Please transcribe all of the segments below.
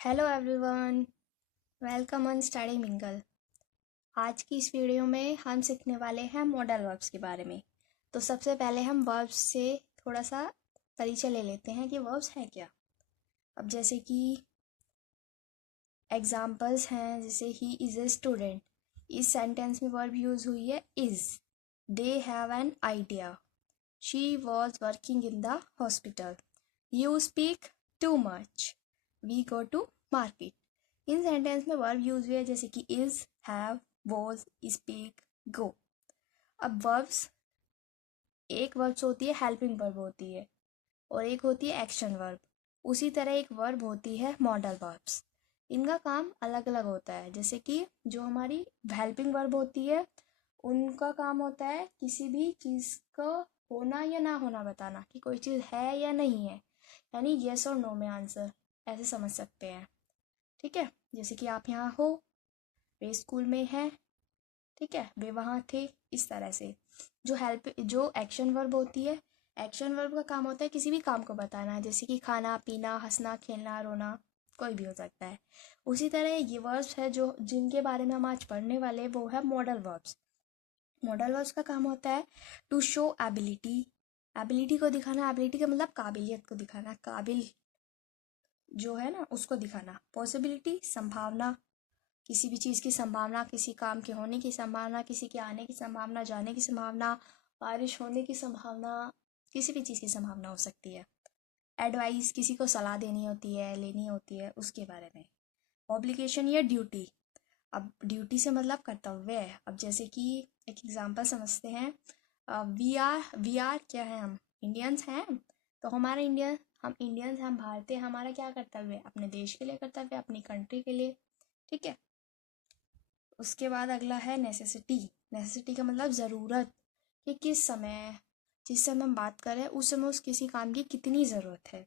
Hello everyone, welcome on study mingle. आज की इस वीडियो में हम सीखने वाले हैं मॉडल वर्ब्स के बारे में। तो सबसे पहले हम वर्ब्स से थोड़ा सा परिचय ले लेते हैं कि वर्ब्स हैं क्या। अब जैसे कि एग्जांपल्स हैं, जैसे ही इज़ ए स्टूडेंट। इस सेंटेंस में वर्ब यूज़ हुई है is. They have an idea. She was working in the hospital. You speak too much. We go to market. इन सेंटेंस में वर्ब यूज हुए जैसे कि is, have, was, speak, go. अब वर्ब्स, एक वर्ब्स होती है हेल्पिंग वर्ब होती है और एक होती है एक्शन वर्ब। उसी तरह एक वर्ब होती है मॉडल वर्ब्स। इनका काम अलग अलग होता है। जैसे कि जो हमारी हेल्पिंग वर्ब होती है उनका काम होता है किसी भी चीज़ को होना या ना होना बताना, कि कोई चीज़ है या नहीं है, यानी यस और नो में आंसर, ऐसे समझ सकते हैं। ठीक है, जैसे कि आप यहाँ हो, वे स्कूल में हैं, ठीक है, वे वहाँ थे, इस तरह से। जो एक्शन वर्ब होती है, एक्शन वर्ब का काम होता है किसी भी काम को बताना, जैसे कि खाना पीना, हंसना खेलना रोना, कोई भी हो सकता है। उसी तरह ये वर्ब्स है जो जिनके बारे में हम आज पढ़ने वाले हैं, वो है मॉडल वर्ब्स। मॉडल वर्ब्स का काम होता है टू शो एबिलिटी। एबिलिटी को दिखाना, एबिलिटी का मतलब काबिलियत को दिखाना, काबिल जो है ना उसको दिखाना। पॉसिबिलिटी, संभावना, किसी भी चीज़ की संभावना, किसी काम के होने की संभावना, किसी के आने की संभावना, जाने की संभावना, बारिश होने की संभावना, किसी भी चीज़ की संभावना हो सकती है। एडवाइस, किसी को सलाह देनी होती है, लेनी होती है, उसके बारे में। ऑब्लिगेशन या ड्यूटी। अब ड्यूटी से मतलब कर्तव्य है। अब जैसे कि एक एग्जांपल समझते हैं। वी आर क्या है, हम इंडियंस हैं। तो हमारे हम इंडियंस, हम भारतीय, हमारा क्या कर्तव्य है, अपने देश के लिए कर्तव्य, अपनी कंट्री के लिए। ठीक है। उसके बाद अगला है नेसेसिटी। नेसेसिटी का मतलब ज़रूरत, कि किस समय, जिस समय हम बात करें उस समय उस किसी काम की कितनी ज़रूरत है।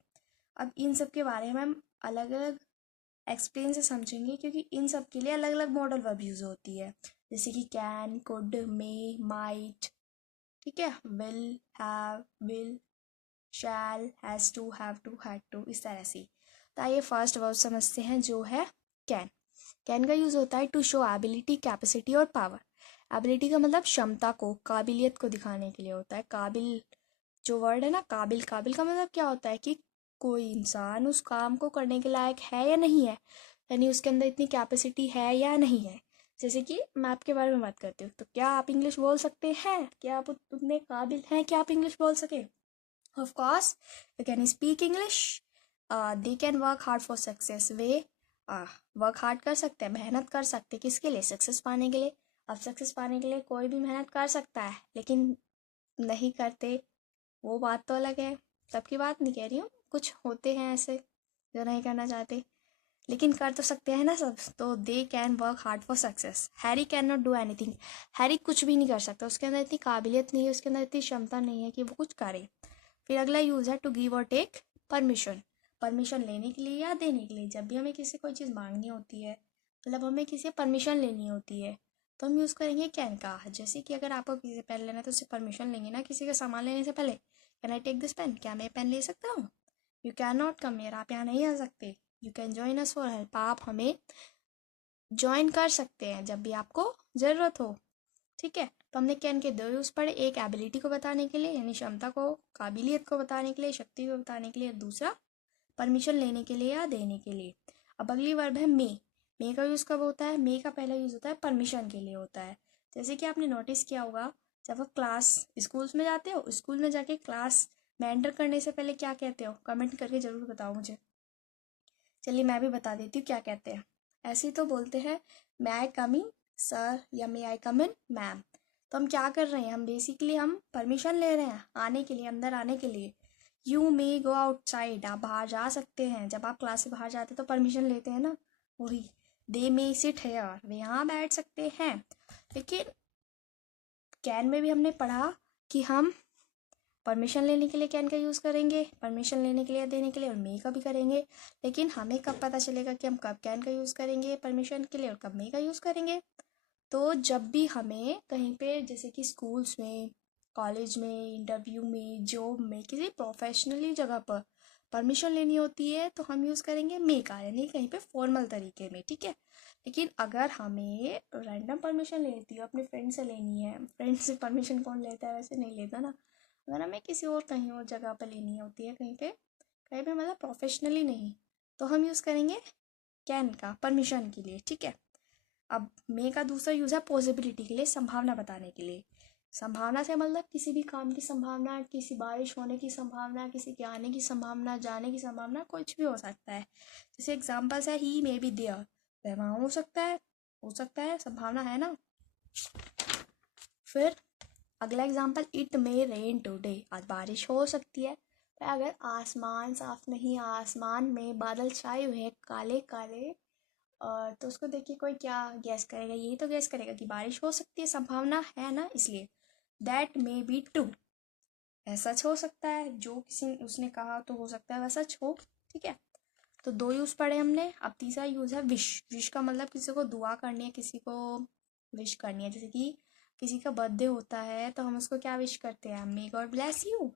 अब इन सब के बारे में हम अलग अलग एक्सप्लेन से समझेंगे, क्योंकि इन सब के लिए अलग अलग मॉडल वर्ब यूज़ होती है। जैसे कि कैन, कुड, मे, माइट, ठीक है, will, have, will, shall, has to, have to, had to, इस तरह से। तो आइए फर्स्ट वर्ब समझते हैं जो है कैन। कैन का यूज़ होता है टू शो एबिलिटी, कैपेसिटी और पावर। एबिलिटी का मतलब क्षमता को, काबिलियत को दिखाने के लिए होता है। काबिल जो वर्ड है ना, काबिल, काबिल का मतलब क्या होता है कि कोई इंसान उस काम को करने के लायक है या नहीं है, यानी उसके अंदर इतनी कैपेसिटी है या नहीं है। जैसे कि मैं आपके बारे में बात करती हूँ, तो क्या आप इंग्लिश बोल सकते हैं? क्या आप उतने काबिल हैं कि आप इंग्लिश बोल सके? Of course you can speak English. They can work hard for success. Way work hard कर सकते हैं, मेहनत कर सकते हैं, किसके लिए? सक्सेस पाने के लिए। अब सक्सेस पाने के लिए कोई भी मेहनत कर सकता है, लेकिन नहीं करते, वो बात तो अलग है। सबकी बात नहीं कह रही हूँ, कुछ होते हैं ऐसे जो नहीं करना चाहते, लेकिन कर तो सकते हैं ना सब। तो they can work hard for success. Harry can not do anything. Harry कुछ भी नहीं कर सकता, उसके अंदर इतनी काबिलियत नहीं है, उसके अंदर इतनी क्षमता नहीं है कि वो कुछ करे। फिर अगला यूज़ है टू गिव और टेक परमिशन। परमिशन लेने के लिए या देने के लिए। जब भी हमें किसी कोई चीज़ मांगनी होती है, मतलब हमें किसी से परमिशन लेनी होती है, तो हम यूज़ करेंगे कैन का। जैसे कि अगर आपको किसी से पेन लेना है तो उससे परमिशन लेंगे ना, किसी का सामान लेने से पहले। Can I take this pen? क्या मैं पेन ले सकता हूँ? You can not come here, आप यहाँ नहीं आ सकते। You can join us for help, आप हमें ज्वाइन कर सकते हैं जब भी आपको ज़रूरत हो। ठीक है। तो हमने कैन के दो यूज़ पढ़े, एक एबिलिटी को बताने के लिए, यानी क्षमता को, काबिलियत को बताने के लिए, शक्ति को बताने के लिए, दूसरा परमिशन लेने के लिए या देने के लिए। अब अगली वर्ब है मे। मे का यूज़ कब होता है? मे का पहला यूज़ होता है परमिशन के लिए होता है। जैसे कि आपने नोटिस किया होगा, जब आप स्कूल्स में जाते हो, स्कूल में जाके क्लास में एंटर करने से पहले क्या कहते हो? कमेंट करके ज़रूर बताओ मुझे। चलिए मैं भी बता देती हूँ क्या कहते हैं। ऐसे ही तो बोलते हैं, मे आई कम इन सर, या मे आई कम इन मैम। तो हम क्या कर रहे हैं? हम बेसिकली हम परमिशन ले रहे हैं आने के लिए, अंदर आने के लिए। यू मे गो आउटसाइड, आप बाहर जा सकते हैं। जब आप क्लास से बाहर जाते हैं तो परमिशन लेते हैं ना, वही। दे मे सिट हेयर, वे यहाँ बैठ सकते हैं। लेकिन कैन में भी हमने पढ़ा कि हम परमिशन लेने के लिए कैन का यूज़ करेंगे, परमिशन लेने के लिए, देने के लिए, और मे का भी करेंगे। लेकिन हमें कब पता चलेगा कि हम कब कैन का यूज़ करेंगे परमिशन के लिए और कब मे का यूज़ करेंगे? तो जब भी हमें कहीं पे, जैसे कि स्कूल्स में, कॉलेज में, इंटरव्यू में, जॉब में, किसी प्रोफेशनली जगह पर परमिशन लेनी होती है तो हम यूज़ करेंगे मे का, यानी कहीं पे फॉर्मल तरीके में, ठीक है। लेकिन अगर हमें रैंडम परमिशन लेती हो, अपने फ्रेंड से लेनी है, फ्रेंड से परमिशन कौन लेता है, वैसे नहीं लेता ना। अगर हमें किसी और कहीं और जगह पर लेनी होती है, कहीं पे मतलब प्रोफेशनली नहीं, तो हम यूज़ करेंगे कैन का परमिशन के लिए, ठीक है। अब मे का दूसरा यूज़ है पॉसिबिलिटी के लिए, संभावना बताने के लिए। संभावना से मतलब किसी भी काम की संभावना, किसी बारिश होने की संभावना, किसी के आने की संभावना, जाने की संभावना, कुछ भी हो सकता है। जैसे एग्जाम्पल्स है ही मे बी देयर, वह वहाँ हो सकता है, संभावना है ना। फिर अगला example, it may rain today, आज बारिश हो सकती है। पर अगर आसमान साफ नहीं, आसमान में बादल छाए हुए हैं काले काले, तो उसको देखिए कोई क्या गैस करेगा, यही तो गैस करेगा कि बारिश हो सकती है, संभावना है ना, इसलिए दैट मे बी ट्रू, ऐसा सच हो सकता है, जो किसी उसने कहा तो हो सकता है वह सच हो, ठीक है। तो दो यूज़ पढ़े हमने। अब तीसरा यूज़ है विश। विश का मतलब किसी को दुआ करनी है, किसी को विश करनी है। जैसे कि किसी का बर्थडे होता है तो हम उसको क्या विश करते हैं, may God bless you,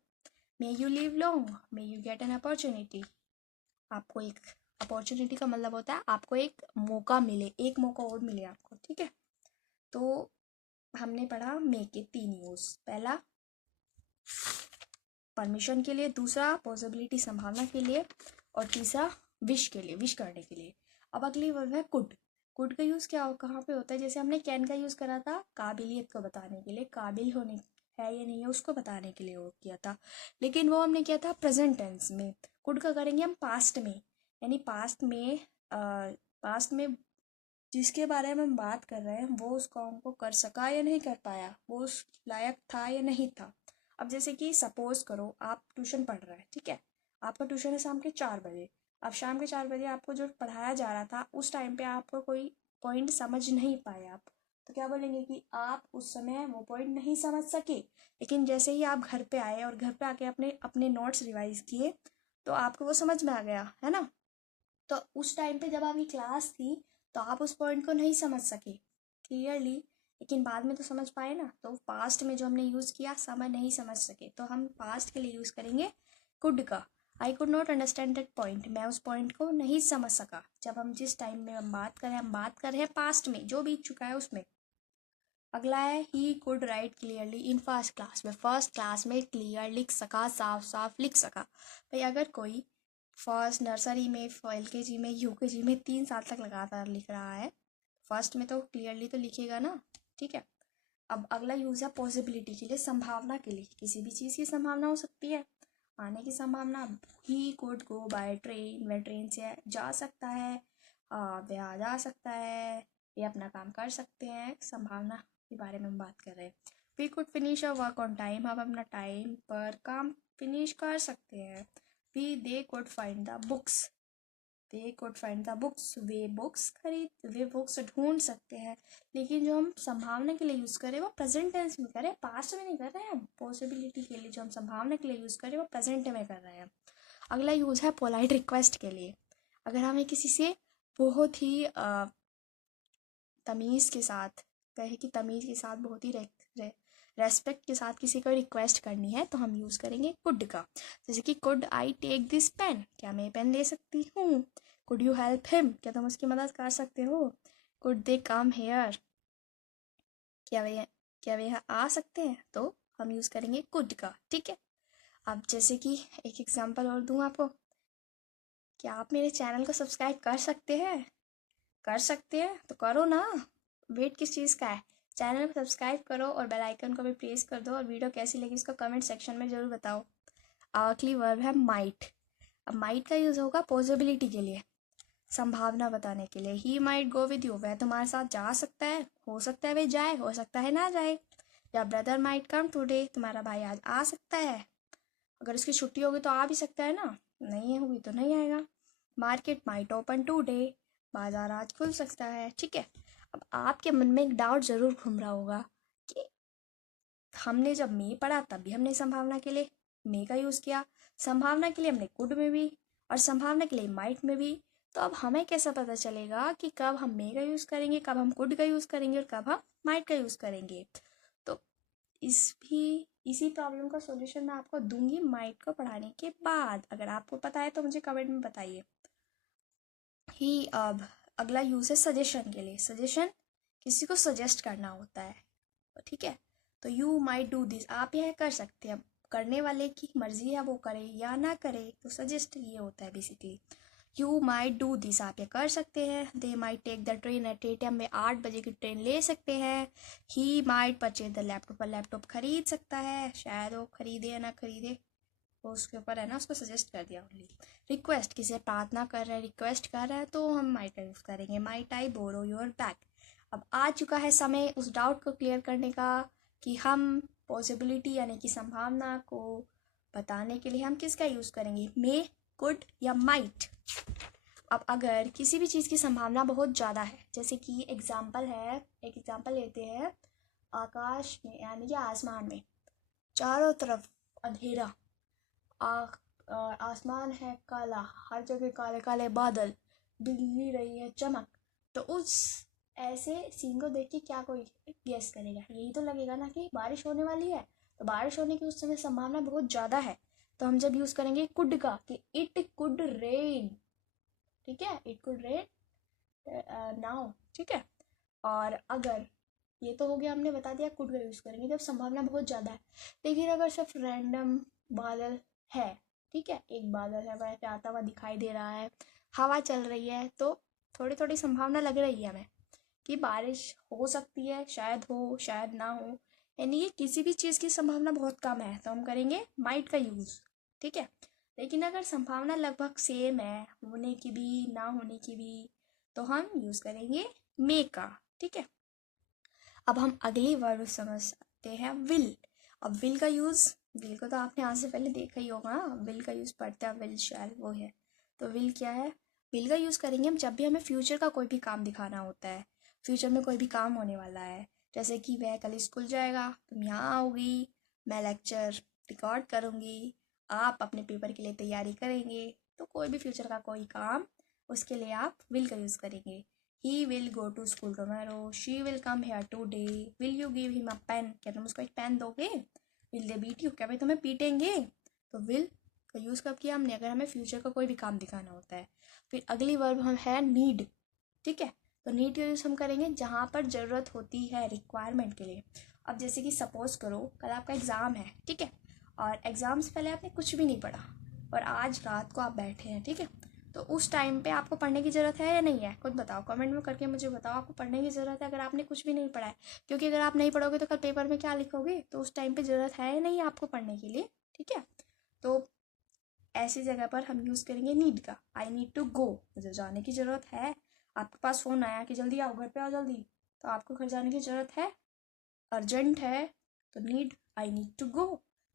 may you live long, may you get an opportunity. आपको एक अपॉर्चुनिटी का मतलब होता है आपको एक मौका मिले, एक मौका और मिले आपको, ठीक है। तो हमने पढ़ा मे के 3 यूज़, पहला परमिशन के लिए, दूसरा पॉसिबिलिटी संभावना के लिए, और तीसरा विश के लिए, विश करने के लिए। अब अगली वर्ब है कुड। कुड का यूज़ क्या कहाँ पे होता है, जैसे हमने कैन का यूज़ करा था काबिलियत को बताने के लिए, काबिल होने है या नहीं है उसको बताने के लिए वो किया था, लेकिन वो हमने किया था प्रेजेंट टेंस में। कुड का करेंगे हम पास्ट में, यानी पास्ट में जिसके बारे में हम बात कर रहे हैं वो उस काम को कर सका या नहीं कर पाया, वो उस लायक था या नहीं था। अब जैसे कि सपोज करो आप ट्यूशन पढ़ रहे हैं, ठीक है। आपका ट्यूशन है शाम के 4 बजे। अब शाम के 4 बजे आपको जो पढ़ाया जा रहा था उस टाइम पे आपको कोई पॉइंट समझ नहीं पाए आप, तो क्या बोलेंगे कि आप उस समय वो पॉइंट नहीं समझ सके। लेकिन जैसे ही आप घर पे आए और घर पे आके अपने अपने नोट्स रिवाइज किए तो आपको वो समझ में आ गया, है ना। तो उस टाइम पे जब आपकी क्लास थी तो आप उस पॉइंट को नहीं समझ सके क्लियरली, लेकिन बाद में तो समझ पाए ना। तो पास्ट में जो हमने यूज़ किया समय नहीं समझ सके, तो हम पास्ट के लिए यूज़ करेंगे कुड का। I could not understand that point, मैं उस पॉइंट को नहीं समझ सका। जब हम जिस टाइम में हम बात कर रहे हैं पास्ट में जो बीत चुका है उसमें। अगला है he could write clearly in first class, में फर्स्ट क्लास में क्लियर लिख सका, साफ साफ लिख सका। भाई अगर कोई फर्स्ट नर्सरी में, LKG में, UKG में 3 साल तक लगातार लिख रहा है, फर्स्ट में तो क्लियरली तो लिखेगा ना, ठीक है। अब अगला यूज़ है पॉसिबिलिटी के लिए, संभावना के लिए, किसी भी चीज़ की संभावना हो सकती है, आने की संभावना। He could go by train, वह ट्रेन से जा सकता है, वह आ जा सकता है, ये अपना काम कर सकते हैं, संभावना के बारे में हम बात कर रहे हैं। We could finish a work on time, हम अपना टाइम पर काम फिनिश कर सकते हैं। They could find the books, they could find the books, वे बुक्स ढूंढ सकते हैं। लेकिन जो हम संभावना के लिए यूज़ करें वो प्रेजेंट टेंस में करें, पास्ट में नहीं कर रहे हैं। पॉसिबिलिटी के लिए जो हम संभावना के लिए यूज़ करें वो प्रेजेंट में कर रहे हैं। अगला यूज़ है पोलाइट रिक्वेस्ट के लिए। अगर हमें किसी से बहुत ही तमीज़ के साथ, कहे कि तमीज़ के साथ बहुत ही रेस्पेक्ट के साथ किसी को रिक्वेस्ट करनी है तो हम यूज़ करेंगे कुड का। जैसे कि could I take this pen, क्या मैं पेन ले सकती हूँ। कुड यू हेल्प हिम, क्या तुम उसकी मदद कर सकते हो। कुड दे कम हेयर, क्या वे यहाँ आ सकते हैं, तो हम यूज़ करेंगे कुड का, ठीक है। अब जैसे कि एक एग्जांपल और दूँ आपको, क्या आप मेरे चैनल को सब्सक्राइब कर सकते हैं। कर सकते हैं तो करो ना, वेट किस चीज़ का है। चैनल को सब्सक्राइब करो और बेल आइकन को भी प्रेस कर दो, और वीडियो कैसी लगी इसको कमेंट सेक्शन में ज़रूर बताओ। अगली वर्ब है माइट। अब माइट का यूज़ होगा पॉसिबिलिटी के लिए, संभावना बताने के लिए। He might go with you, वह तुम्हारे साथ जा सकता है, हो सकता है वह जाए, हो सकता है ना जाए। या ब्रदर माइट कम टुडे, तुम्हारा भाई आज आ सकता है, अगर उसकी छुट्टी होगी तो आ भी सकता है ना, नहीं होगी तो नहीं आएगा। मार्केट माइट ओपन टुडे, बाजार आज खुल सकता है, ठीक है। अब आपके मन में एक डाउट ज़रूर घूम रहा होगा कि हमने जब मे पढ़ा तब भी हमने संभावना के लिए मे का यूज़ किया, संभावना के लिए हमने कुड में भी, और संभावना के लिए माइट में भी। तो अब हमें कैसा पता चलेगा कि कब हम मे का यूज़ करेंगे, कब हम कुड का यूज़ करेंगे और कब हम माइट का यूज़ करेंगे। तो इसी प्रॉब्लम का सॉल्यूशन मैं आपको दूंगी माइट को पढ़ाने के बाद। अगर आपको पता है तो मुझे कमेंट में बताइए। अब अगला यूज़ है सजेशन के लिए। सजेशन किसी को सजेस्ट करना होता है, ठीक है। तो यू माइट डू दिस, आप यह कर सकते हैं। अब करने वाले की मर्जी है, वो करे या ना करे, तो सजेस्ट ये होता है basically. You might do this, आप ये कर सकते हैं। They might take the train at 8 AM में 8 बजे की ट्रेन ले सकते हैं। He might purchase the laptop, laptop खरीद सकता है, शायद वो खरीदे या ना खरीदे, वो उसके ऊपर है ना, उसको सजेस्ट कर दिया ओनली। रिक्वेस्ट, किसी प्रार्थना कर रहा है, रिक्वेस्ट कर रहा है, तो हम माइट का यूज़ करेंगे। Might I borrow your bag. अब आ चुका है समय उस डाउट को क्लियर करने का कि हम पॉसिबिलिटी यानी कि संभावना को बताने के लिए हम किसका यूज़ करेंगे, मे, कुड या माइट। अब अगर किसी भी चीज़ की संभावना बहुत ज़्यादा है, जैसे कि एक एग्जाम्पल लेते हैं, आकाश में यानी कि आसमान में चारों तरफ अंधेरा, आसमान है काला, हर जगह काले काले बादल, बिजली रही है चमक, तो उस ऐसे सीन को देख के क्या कोई गेस करेगा, यही तो लगेगा ना कि बारिश होने वाली है। तो बारिश होने की उस समय संभावना बहुत ज़्यादा है, तो हम जब यूज़ करेंगे कुड का कि इट कुड रेन, ठीक है, इट कुड रेन नाउ, ठीक है। और अगर ये तो हो गया, हमने बता दिया कुड का यूज़ करेंगे जब संभावना बहुत ज़्यादा है। लेकिन अगर सिर्फ रैंडम बादल है, ठीक है, एक बादल है वैसे आता हुआ दिखाई दे रहा है, हवा चल रही है, तो थोड़ी थोड़ी संभावना लग रही है हमें कि बारिश हो सकती है, शायद हो शायद ना हो, यानी ये किसी भी चीज़ की संभावना बहुत कम है, तो हम करेंगे माइट का यूज़, ठीक है। लेकिन अगर संभावना लगभग सेम है, होने की भी ना होने की भी, तो हम यूज़ करेंगे मे का, ठीक है। अब हम अगली वर्ड समझते हैं विल। अब विल का यूज़, विल को तो आपने आज से पहले देखा ही होगा, विल का यूज़ पढ़ते हैं, विल शैल वो है। तो विल क्या है, विल का यूज़ करेंगे हम जब भी हमें फ्यूचर का कोई भी काम दिखाना होता है, फ्यूचर में कोई भी काम होने वाला है, जैसे कि वह कल स्कूल जाएगा, तुम यहाँ आओगी, मैं लेक्चर रिकॉर्ड करूँगी, आप अपने पेपर के लिए तैयारी करेंगे, तो कोई भी फ्यूचर का कोई काम, उसके लिए आप विल का यूज़ करेंगे। He will go to school tomorrow. She will come here today. Will you give him a pen? क्या तुम उसको एक पेन दोगे? Will they beat you? क्या भाई तुम्हें पीटेंगे? तो will का यूज़ कब किया हमने, अगर हमें फ्यूचर का कोई भी काम दिखाना होता है। फिर अगली वर्ब हम है नीड, ठीक है। तो नीड का यूज़ हम करेंगे जहाँ पर ज़रूरत होती है, रिक्वायरमेंट के लिए। अब जैसे कि सपोज करो कल आपका एग्ज़ाम है, ठीक है, और एग्ज़ाम से पहले आपने कुछ भी नहीं पढ़ा और आज रात को आप बैठे हैं, ठीक है, तो उस टाइम पे आपको पढ़ने की ज़रूरत है या नहीं है, खुद बताओ, कमेंट में करके मुझे बताओ, आपको पढ़ने की ज़रूरत है अगर आपने कुछ भी नहीं पढ़ा है। क्योंकि अगर आप नहीं पढ़ोगे तो कल पेपर में क्या लिखोगे, तो उस टाइम पे ज़रूरत है या नहीं है आपको पढ़ने के लिए, ठीक है। तो ऐसी जगह पर हम यूज़ करेंगे नीड का। आई नीड टू गो, मुझे जाने की ज़रूरत है। आपके पास फ़ोन आया कि जल्दी आओ, घर पे आओ जल्दी, तो आपको घर जाने की ज़रूरत है, अर्जेंट है, तो need, I need to go.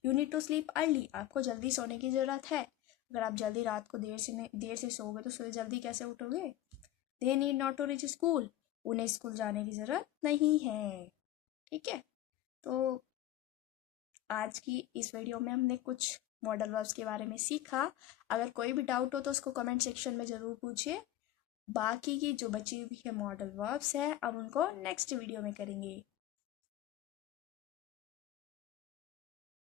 You need to sleep early, आपको जल्दी सोने की ज़रूरत है। अगर आप जल्दी रात को देर से सोओगे तो सुबह जल्दी कैसे उठोगे। They need not to reach school, उन्हें स्कूल जाने की ज़रूरत नहीं है, ठीक है। तो आज की इस वीडियो में हमने कुछ मॉडल वर्ब्स के बारे में सीखा। अगर कोई भी डाउट हो तो उसको कमेंट सेक्शन में ज़रूर पूछिए। बाकी की जो बची हुई है मॉडल वर्ब्स है, अब उनको नेक्स्ट वीडियो में करेंगे।